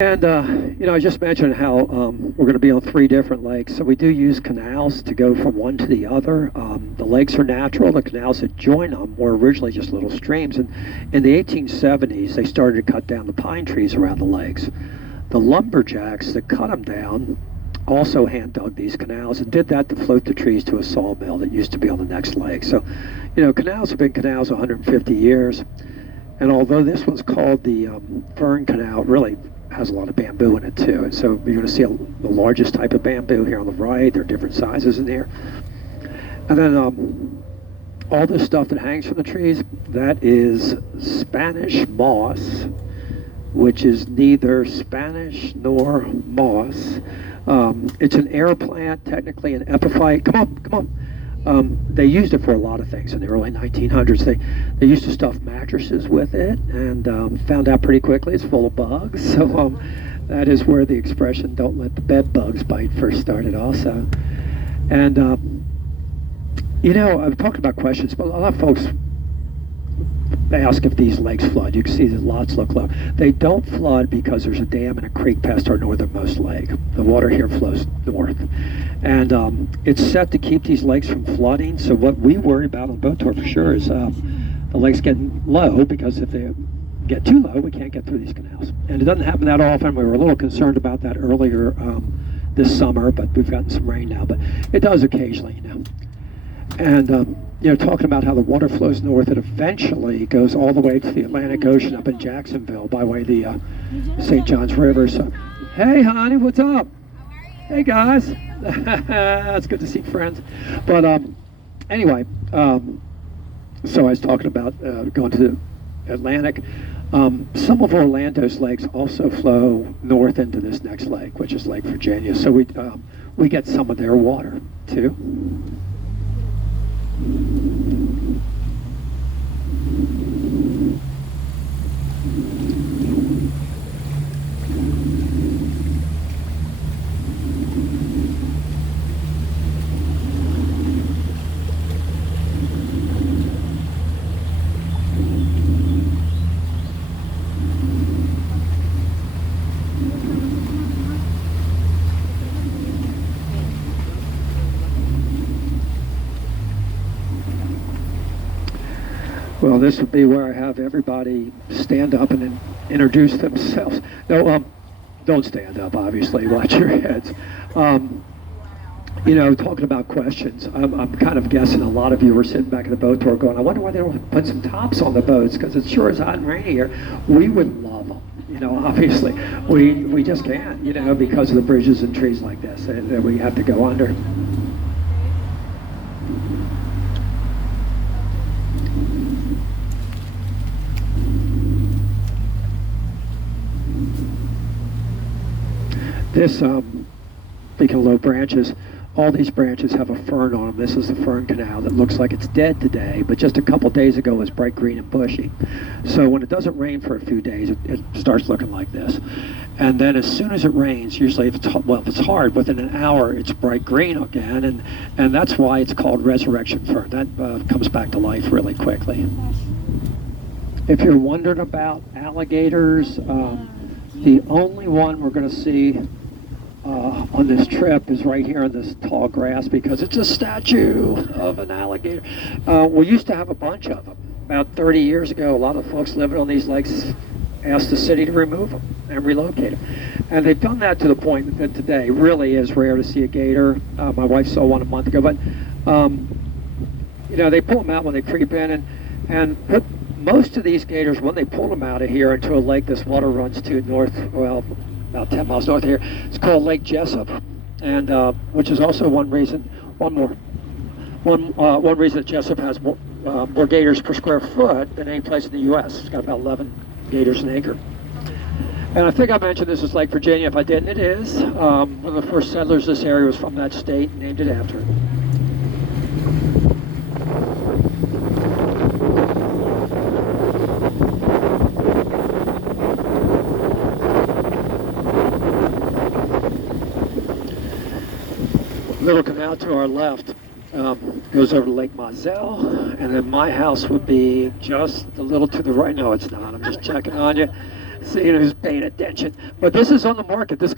And, I just mentioned how we're going to be on three different lakes. So we do use canals to go from one to the other. The lakes are natural. The canals that join them were originally just little streams. And in the 1870s, they started to cut down the pine trees around the lakes. The lumberjacks that cut them down also hand dug these canals and did that to float the trees to a sawmill that used to be on the next lake. So, canals have been canals 150 years. And although this one's called the Fern Canal, it really has a lot of bamboo in it too. And so you're going to see the largest type of bamboo here on the right. There are different sizes in here. And then all this stuff that hangs from the trees, that is Spanish moss, which is neither Spanish nor moss. It's an air plant, technically an epiphyte. Come on. They used it for a lot of things in the early 1900s. They used to stuff mattresses with it, and found out pretty quickly it's full of bugs. So that is where the expression "don't let the bed bugs bite" first started also. And I'm talking about questions, but a lot of folks ask if these lakes flood. You can see the lots look low. They don't flood because there's a dam and a creek past our northernmost lake. The water here flows north. And it's set to keep these lakes from flooding. So what we worry about on boat tour for sure is the lakes getting low, because if they get too low, we can't get through these canals. And it doesn't happen that often. We were a little concerned about that earlier this summer, but we've gotten some rain now. But it does occasionally, And talking about how the water flows north, it eventually goes all the way to the Atlantic Ocean up in Jacksonville by way of the St. Johns River. So, hey, honey, what's up? Hey, guys. It's good to see friends. But anyway, so I was talking about going to the Atlantic. Some of Orlando's lakes also flow north into this next lake, which is Lake Virginia. So we get some of their water, too. Well, this would be where I have everybody stand up and introduce themselves. No, don't stand up, obviously. Watch your heads. Talking about questions, I'm kind of guessing a lot of you were sitting back at the boat tour going, I wonder why they don't put some tops on the boats, because it sure is hot and rainy here. We would love them. Obviously, we just can't, because of the bridges and trees like this that we have to go under. This, speaking of low branches, all these branches have a fern on them. This is the Fern Canal that looks like it's dead today, but just a couple days ago it was bright green and bushy. So when it doesn't rain for a few days, it starts looking like this. And then as soon as it rains, usually if it's hard, within an hour it's bright green again, and that's why it's called resurrection fern. That comes back to life really quickly. If you're wondering about alligators, the only one we're going to see on this trip is right here in this tall grass, because it's a statue of an alligator. We used to have a bunch of them. About 30 years ago, a lot of folks living on these lakes asked the city to remove them and relocate them. And they've done that to the point that today really is rare to see a gator. My wife saw one a month ago, but they pull them out when they creep in, and put most of these gators, when they pull them out of here into a lake this water runs to north, about 10 miles north of here, it's called Lake Jessup, and which is also one reason that Jessup has more gators per square foot than any place in the U.S. It's got about 11 gators an acre. And I think I mentioned this is Lake Virginia. If I didn't, it is. One of the first settlers of this area was from that state and named it after it. Little canal to our left goes over to Lake Moselle, and then my house would be just a little to the right. No, it's not. I'm just checking on you. Seeing who's paying attention. But this is on the market. This